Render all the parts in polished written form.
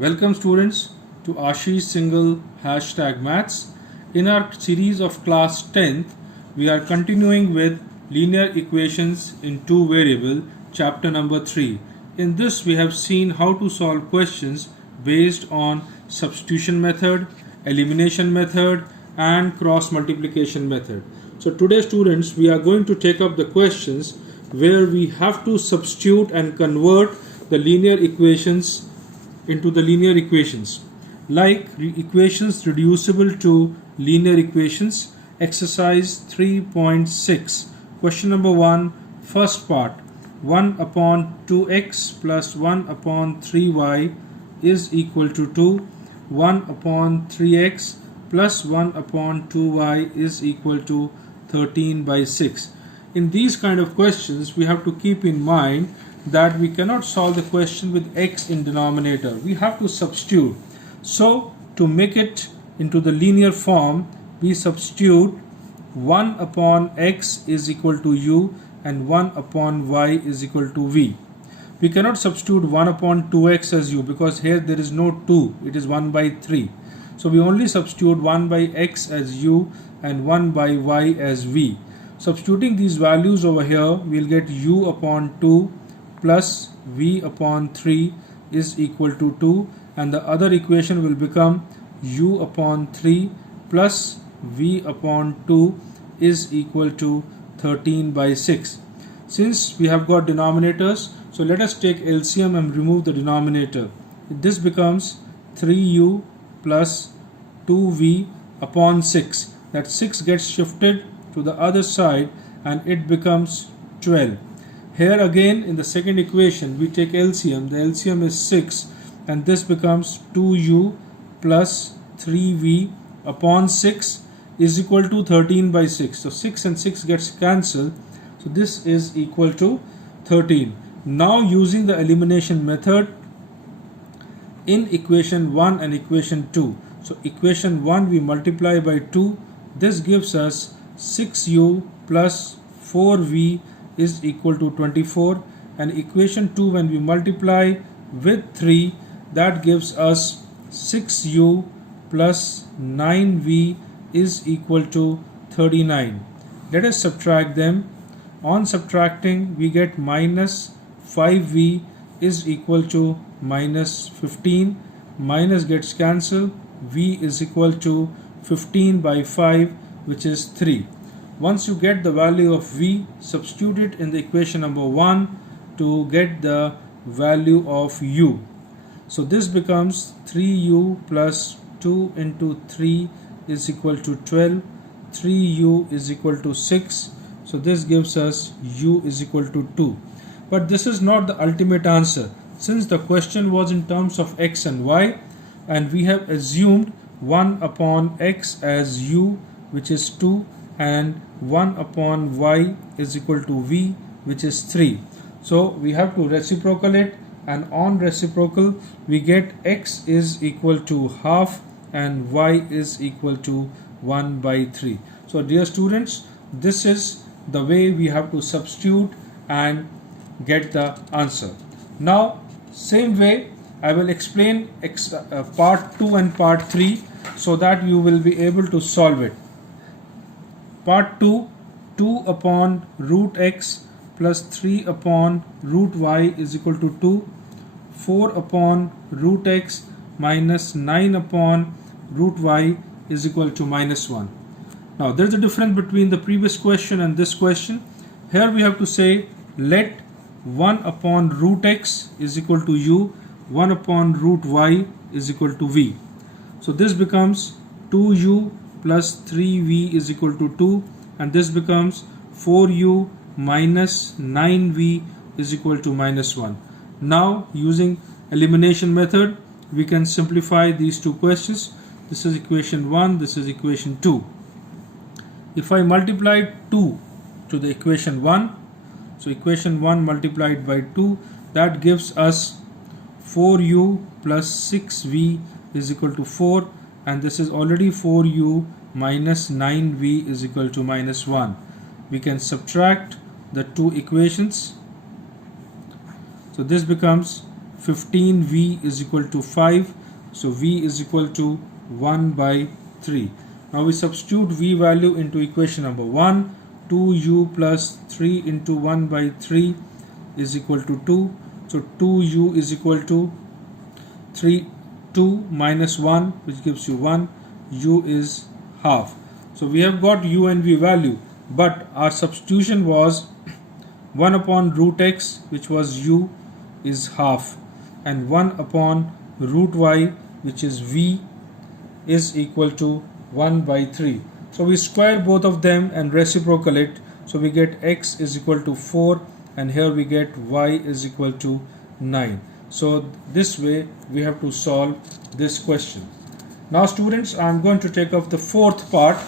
Welcome students to Ashish Single #maths. In our series of class 10th, we are continuing with linear equations in two variable, chapter number 3. In this we have seen how to solve questions based on substitution method, elimination method and cross multiplication method. So today students we are going to take up the questions where we have to substitute and convert the linear equations into the linear equations, like equations reducible to linear equations. Exercise 3.6, question number 1, first part, 1 upon 2x plus 1 upon 3y is equal to 2, 1 upon 3x plus 1 upon 2y is equal to 13 by 6. In these kind of questions we have to keep in mind that we cannot solve the question with x in denominator. We have to substitute. So to make it into the linear form, we substitute 1 upon x is equal to u and 1 upon y is equal to v. We cannot substitute 1 upon 2x as u because here there is no 2, it is 1 by 3. So we only substitute 1 by x as u and 1 by y as v. Substituting these values over here, we will get u upon 2 plus v upon 3 is equal to 2, and the other equation will become u upon 3 plus v upon 2 is equal to 13 by 6. Since we have got denominators, so let us take LCM and remove the denominator. This becomes 3u plus 2v upon 6. That 6 gets shifted to the other side and it becomes 12. Here again in the second equation we take LCM. The LCM is 6 and this becomes 2u plus 3v upon 6 is equal to 13 by 6. So 6 and 6 gets cancelled. So this is equal to 13. Now using the elimination method in equation 1 and equation 2. So equation 1 we multiply by 2. This gives us 6u plus 4v is equal to 24, and equation 2 when we multiply with 3, that gives us 6u plus 9v is equal to 39. Let us subtract them. On subtracting we get minus 5v is equal to minus 15. Minus gets cancelled. V is equal to 15 by 5, which is 3. Once you get the value of v, substitute it in the equation number 1 to get the value of u. So this becomes 3u plus 2 into 3 is equal to 12. 3u is equal to 6. So this gives us u is equal to 2. But this is not the ultimate answer. Since the question was in terms of x and y, and we have assumed 1 upon x as u, which is 2, and 1 upon y is equal to v, which is 3. So we have to reciprocal it, and on reciprocal we get x is equal to half and y is equal to 1 by 3. So dear students, this is the way we have to substitute and get the answer. Now same way I will explain part 2 and part 3 so that you will be able to solve it. Part 2, 2 upon root x plus 3 upon root y is equal to 2, 4 upon root x minus 9 upon root y is equal to minus 1. Now there is a difference between the previous question and this question. Here we have to say let 1 upon root x is equal to u, 1 upon root y is equal to v. So this becomes 2u plus 3v is equal to 2, and this becomes 4u minus 9v is equal to minus 1. Now using elimination method we can simplify these two questions. This is equation 1, this is equation 2. If I multiply 2 to the equation 1, so equation 1 multiplied by 2, that gives us 4u plus 6v is equal to 4, and this is already 4u minus 9v is equal to minus 1. We can subtract the two equations. So this becomes 15v is equal to 5. So v is equal to 1 by 3. Now we substitute v value into equation number 1. 2u plus 3 into 1 by 3 is equal to 2. So 2u is equal to 2 minus 1, which gives you 1. U is half. So we have got u and v value, but our substitution was 1 upon root x, which was u, is half, and 1 upon root y, which is v, is equal to 1 by 3. So we square both of them and reciprocal it. So we get x is equal to 4, and here we get y is equal to 9. So this way we have to solve this question. Now students, I am going to take up the fourth part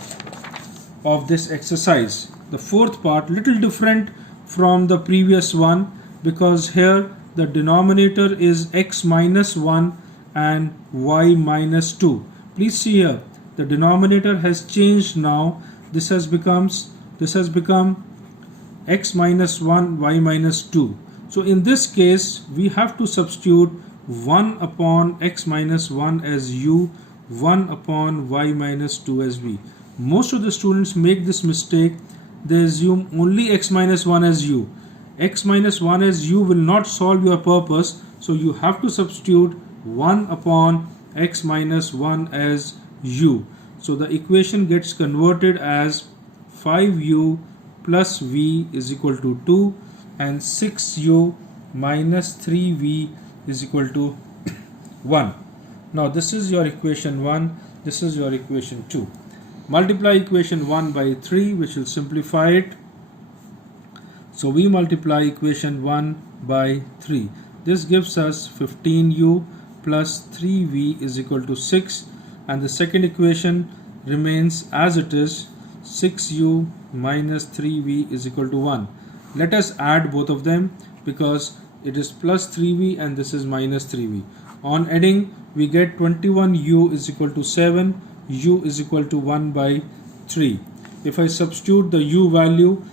of this exercise. The fourth part, little different from the previous one, because here the denominator is x minus 1 and y minus 2. Please see here, the denominator has changed now. This has become x minus 1, y minus 2. So in this case, we have to substitute 1 upon x minus 1 as u, 1 upon y minus 2 as v. Most of the students make this mistake. They assume only x minus 1 as u. X minus 1 as u will not solve your purpose. So you have to substitute 1 upon x minus 1 as u. So the equation gets converted as 5u plus v is equal to 2, and 6u minus 3v is equal to 1. Now this is your equation 1, this is your equation 2. Multiply equation 1 by 3, which will simplify it. So we multiply equation 1 by 3. This gives us 15u plus 3v is equal to 6, and the second equation remains as it is, 6u minus 3v is equal to 1. Let us add both of them, because it is plus 3v and this is minus 3v. On adding, we get 21u is equal to 7, u is equal to 1 by 3. If I substitute the u value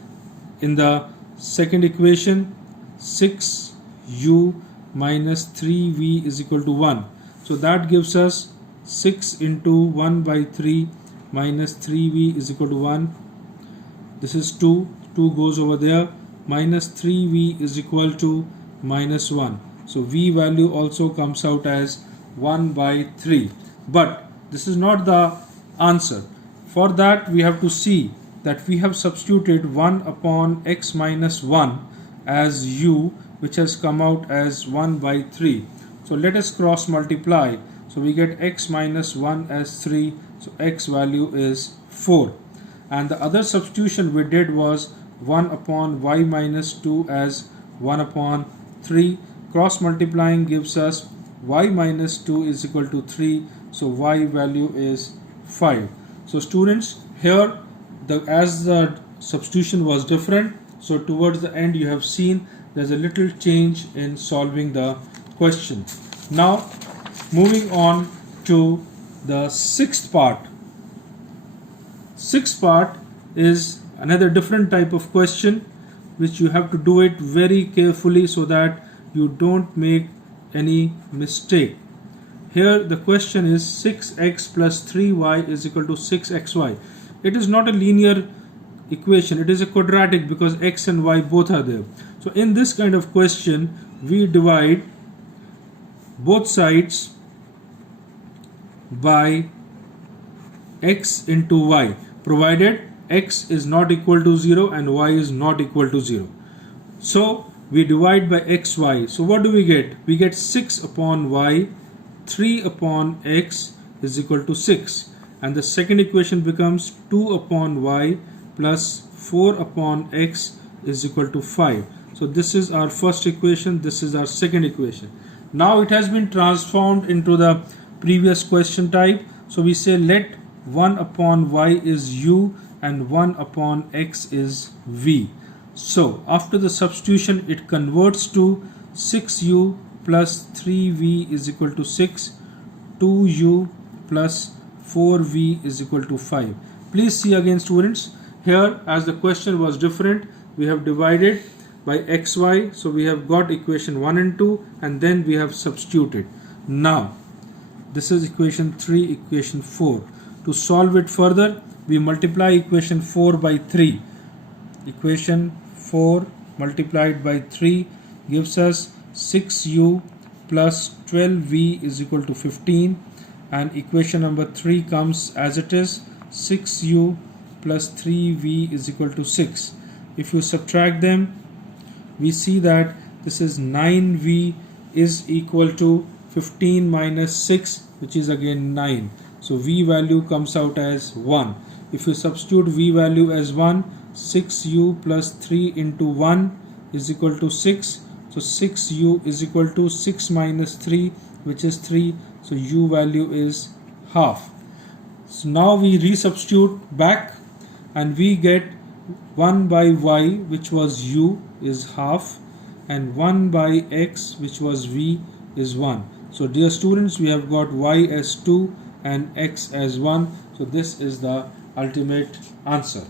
in the second equation, 6u minus 3v is equal to 1. So that gives us 6 into 1 by 3 minus 3v is equal to 1. This is 2, 2 goes over there, minus 3v is equal to minus 1. So v value also comes out as 1 by 3. But this is not the answer. For that we have to see that we have substituted 1 upon x minus 1 as u, which has come out as 1 by 3. So let us cross multiply. So we get x minus 1 as 3. So x value is 4. And the other substitution we did was 1 upon y minus 2 as 1 upon 3. Cross multiplying gives us y minus 2 is equal to 3. So y value is 5. So students, here as the substitution was different, so towards the end you have seen there's a little change in solving the question. Now moving on to the sixth part. Sixth part is another different type of question, which you have to do it very carefully so that you don't make any mistake. Here the question is 6x plus 3y is equal to 6xy. It is not a linear equation, it is a quadratic because x and y both are there. So in this kind of question, we divide both sides by x into y, provided x is not equal to 0 and y is not equal to 0. So we divide by xy. So what do we get? We get 6 upon y, 3 upon x is equal to 6. And the second equation becomes 2 upon y plus 4 upon x is equal to 5. So this is our first equation, this is our second equation. Now it has been transformed into the previous question type. So we say let 1 upon y is u and 1 upon x is v. So after the substitution, it converts to 6u plus 3v is equal to 6, 2u plus 4v is equal to 5. Please see again students, here as the question was different, we have divided by xy. So we have got equation 1 and 2, and then we have substituted. Now this is equation 3, equation 4. To solve it further, we multiply equation 4 by 3. Equation 4 multiplied by 3 gives us 6u plus 12v is equal to 15, and equation number 3 comes as it is, 6u plus 3v is equal to 6. If you subtract them, we see that this is 9v is equal to 15 minus 6, which is again 9. So v value comes out as 1. If you substitute v value as 1, 6u plus 3 into 1 is equal to 6. So 6u is equal to 6 minus 3, which is 3. So u value is half. So now we resubstitute back and we get 1 by y, which was u, is half, and 1 by x, which was v, is 1. So dear students, we have got y as 2 and x as 1. So this is the ultimate answer.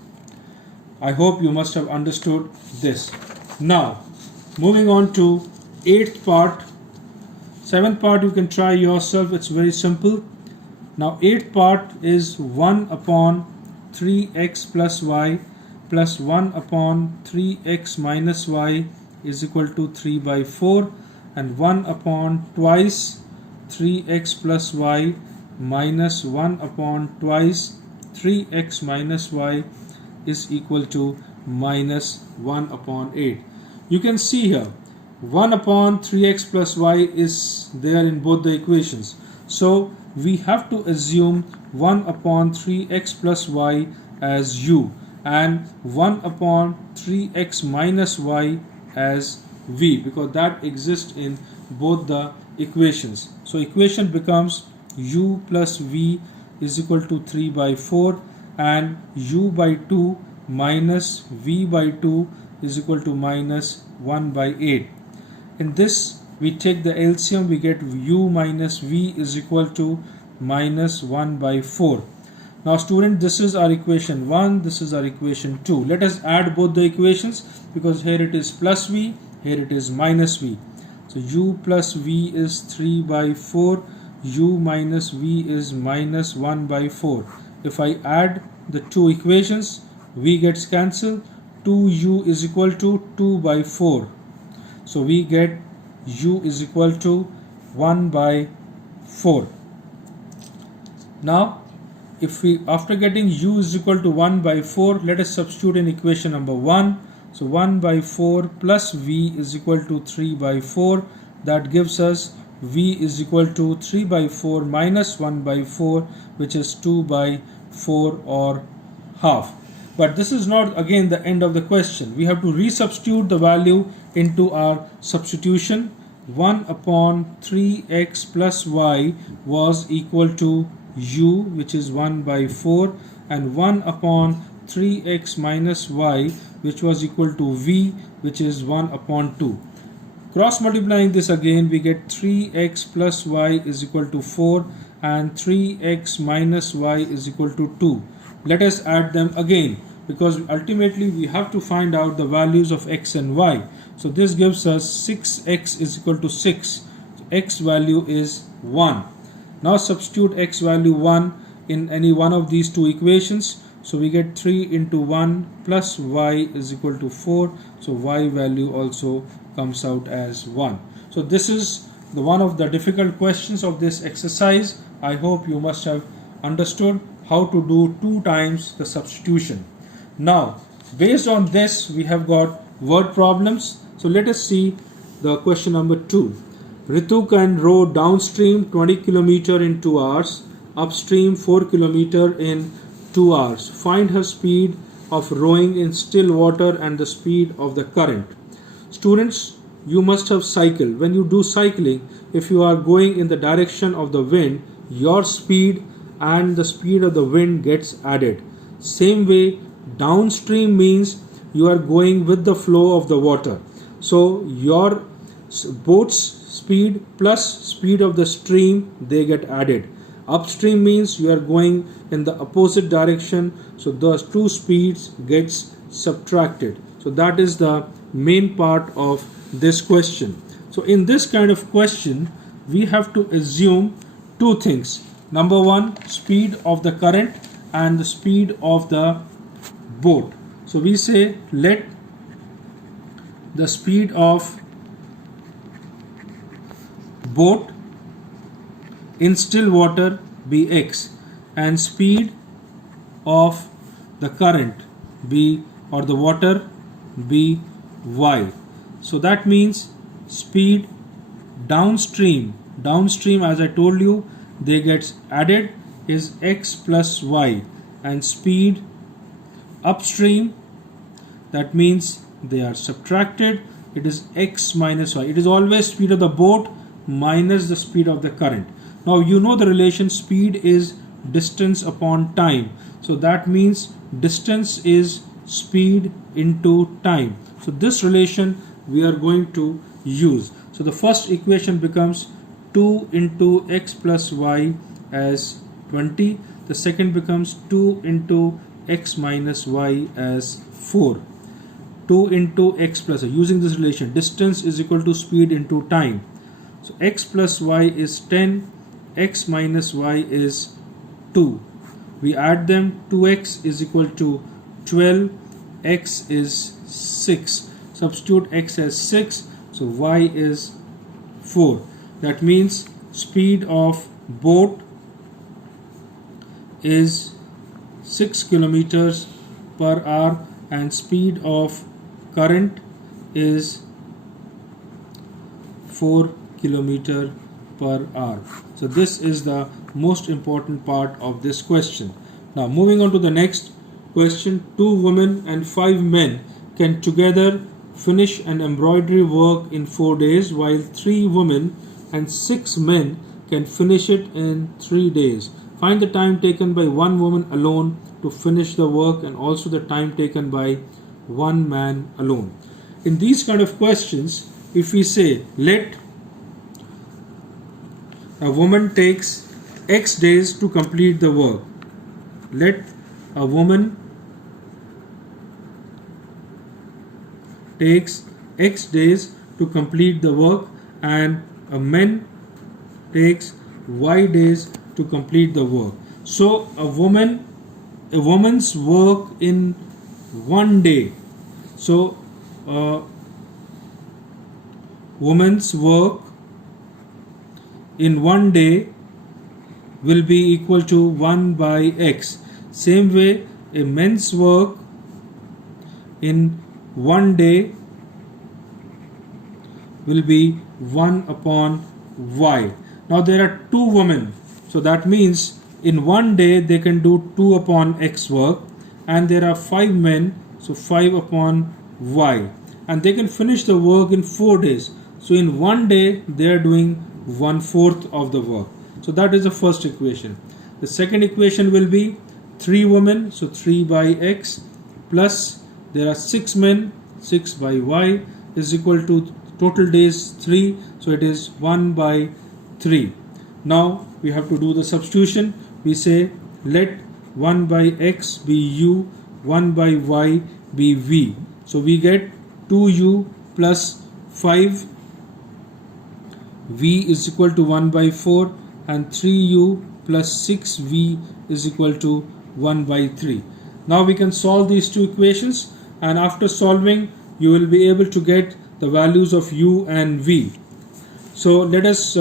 I hope you must have understood this. Now moving on to 8th part. 7th part you can try yourself, it's very simple. Now 8th part is 1 upon 3x plus y plus 1 upon 3x minus y is equal to 3 by 4, and 1 upon twice 3x plus y minus 1 upon twice 3x minus y is equal to minus 1 upon 8. You can see here 1 upon 3x plus y is there in both the equations. So we have to assume 1 upon 3x plus y as u and 1 upon 3x minus y as v, because that exists in both the equations. So equation becomes u plus v is equal to 3 by 4 and u by 2 minus v by 2 is equal to minus 1 by 8. In this we take the LCM, we get u minus v is equal to minus 1 by 4. Now student, this is our equation 1, this is our equation 2. Let us add both the equations, because here it is plus v, here it is minus v. So u plus v is 3 by 4, u minus v is minus 1 by 4. If I add the two equations, v gets cancelled, 2u is equal to 2 by 4. So we get u is equal to 1 by 4. Now if we, after getting u is equal to 1 by 4, let us substitute in equation number 1. So 1 by 4 plus v is equal to 3 by 4. That gives us v is equal to 3 by 4 minus 1 by 4, which is 2 by 4 or half. But this is not again the end of the question. We have to resubstitute the value into our substitution. 1 upon 3x plus y was equal to u, which is 1 by 4, and 1 upon 3x minus y, which was equal to v, which is 1 upon 2. Cross multiplying this again, we get 3x plus y is equal to 4 and 3x minus y is equal to 2. Let us add them again, because ultimately we have to find out the values of x and y. So this gives us 6x is equal to 6. So x value is 1. Now substitute x value 1 in any one of these two equations. So we get 3 into 1 plus y is equal to 4. So y value also comes out as 1. So this is one of the difficult questions of this exercise. I hope you must have understood how to do 2 times the substitution. Now based on this we have got word problems. So let us see the question number 2. Ritu can row downstream 20 km in 2 hours, upstream 4 km in 2 hours. Find her speed of rowing in still water and the speed of the current. Students, you must have cycled. When you do cycling, if you are going in the direction of the wind, your speed and the speed of the wind gets added. Same way, downstream means you are going with the flow of the water. So your boat's speed plus speed of the stream, they get added. Upstream means you are going in the opposite direction, so those two speeds gets subtracted. So that is the main part of this question. So in this kind of question, we have to assume two things. Number one, speed of the current and the speed of the boat. So we say let the speed of boat in still water be x and speed of the current be, or the water, be y. So that means speed downstream as I told you, they get added, is x plus y, and speed upstream, that means they are subtracted, it is x minus y. It is always speed of the boat minus the speed of the current. Now you know the relation, speed is distance upon time, so that means distance is speed into time. So this relation we are going to use. So the first equation becomes 2 into x plus y as 20. The second becomes 2 into x minus y as 4. 2 into x plus y. Using this relation, distance is equal to speed into time. So x plus y is 10, x minus y is 2. We add them, 2x is equal to 12, x is 6. Substitute x as 6, so y is 4. That means speed of boat is 6 kilometers per hour and speed of current is 4 kilometer per hour. So this is the most important part of this question. Now moving on to the next question. 2 women and 5 men can together finish an embroidery work in 4 days, while 3 women and 6 men can finish it in 3 days. Find the time taken by 1 woman alone to finish the work and also the time taken by 1 man alone. In these kind of questions, if we say let a woman takes x days to complete the work, let a woman takes x days to complete the work and a man takes y days to complete the work. So a woman's work in 1 day. So woman's work in 1 day will be equal to 1 by x. Same way, a man's work in 1 day will be 1 upon y. Now there are 2 women, so that means in 1 day they can do 2 upon x work, and there are 5 men, so 5 upon y, and they can finish the work in 4 days. So in 1 day they are doing 1/4 of the work. So that is the first equation. The second equation will be 3 women, so 3 by x, plus there are 6 men, 6 by y is equal to total days 3, so it is 1 by 3. Now we have to do the substitution. We say let 1 by x be u, 1 by y be v. So we get 2u plus 5 v is equal to 1 by 4, and 3u plus 6v is equal to 1 by 3. Now we can solve these two equations, and after solving you will be able to get the values of u and v. So let us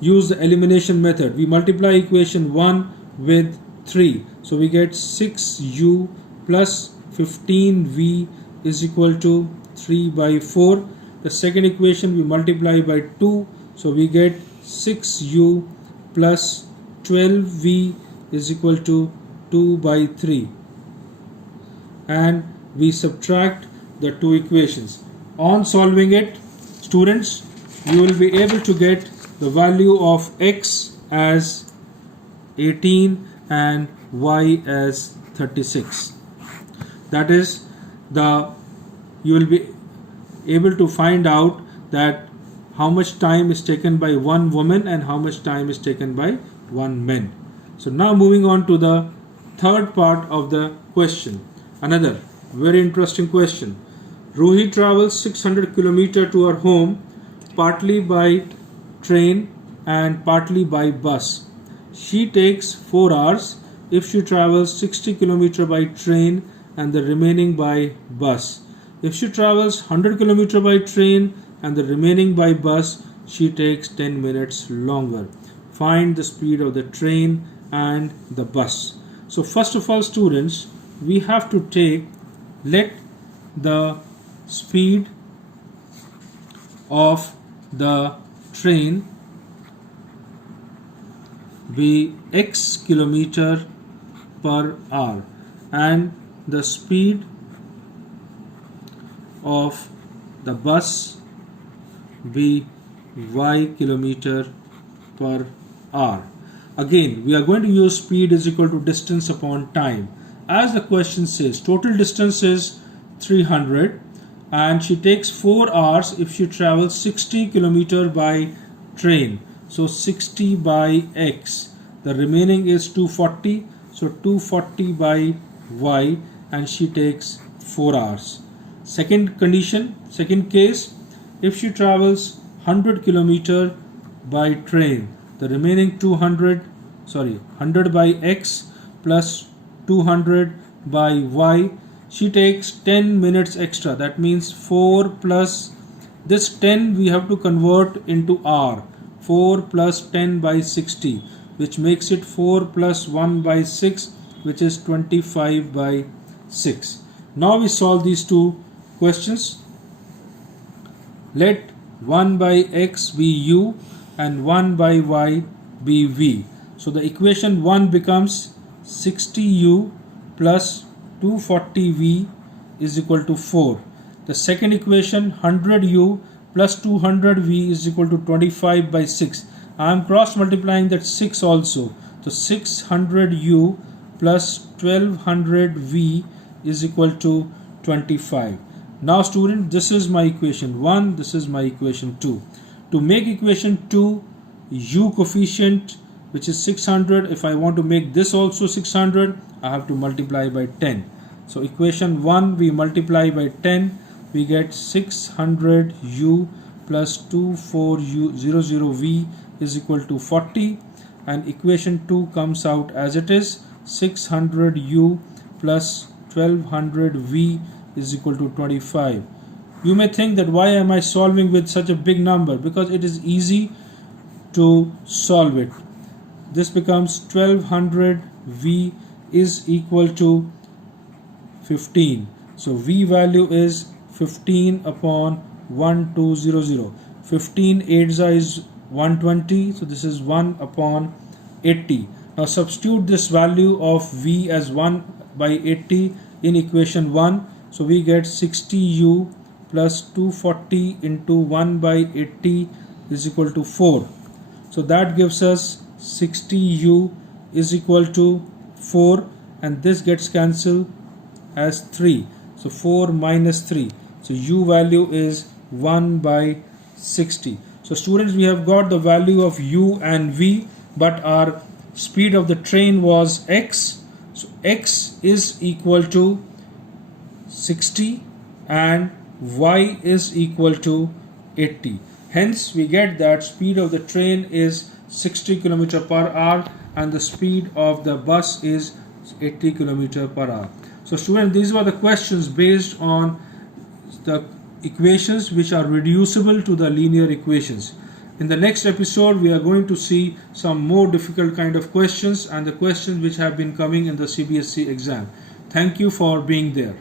use the elimination method. We multiply equation 1 with 3, so we get 6u plus 15v is equal to 3 by 4. The second equation we multiply by 2, so we get 6u plus 12v is equal to 2 by 3, and we subtract the two equations. On solving it, students, you will be able to get the value of x as 18 and y as 36. That is, you will be able to find out that how much time is taken by 1 woman and how much time is taken by 1 man. So now moving on to the third part of the question. Another very interesting question. Ruhi travels 600 km to her home, partly by train and partly by bus. She takes 4 hours if she travels 60 km by train and the remaining by bus. If she travels 100 km by train and the remaining by bus, she takes 10 minutes longer. Find the speed of the train and the bus. So first of all, students, we have to let the speed of the train be x kilometer per hour and the speed of the bus be y kilometer per hour. Again, we are going to use speed is equal to distance upon time. As the question says, total distance is 300 and she takes 4 hours if she travels 60 km by train. So 60 by x. The remaining is 240. So 240 by y and she takes 4 hours. Second condition, second case, if she travels 100 km by train, the remaining 100 by x plus 200 by y, she takes 10 minutes extra. That means 4 plus this 10 we have to convert into hour. 4 plus 10 by 60, which makes it 4 plus 1 by 6, which is 25 by 6. Now we solve these two questions. Let 1 by x be u and 1 by y be v. So the equation 1 becomes 60u plus 240v is equal to 4. The second equation 100u plus 200v is equal to 25 by 6. I am cross multiplying that 6 also. So 600u plus 1200v is equal to 25. Now student, this is my equation 1, this is my equation 2. To make equation 2, u coefficient, which is 600, if I want to make this also 600, I have to multiply by 10. So equation 1 we multiply by 10, we get 600u plus 2400v is equal to 40, and equation 2 comes out as it is, 600u plus 1200v is equal to 25. You may think that why am I solving with such a big number? Because it is easy to solve it. This becomes 1200v is equal to 15. So v value is 15 upon 1200. 15 8 is 120. So this is 1 upon 80. Now substitute this value of v as 1 by 80 in equation 1. So we get 60u plus 240 into 1 by 80 is equal to 4. So that gives us 60u is equal to 4, and this gets cancelled as 3. So 4 minus 3. So u value is 1 by 60. So students, we have got the value of u and v, but our speed of the train was x. So x is equal to 60 and y is equal to 80. Hence we get that speed of the train is 60 km per hour and the speed of the bus is 80 km per hour. So students, these were the questions based on the equations which are reducible to the linear equations. In the next episode, we are going to see some more difficult kind of questions and the questions which have been coming in the CBSE exam. Thank you for being there.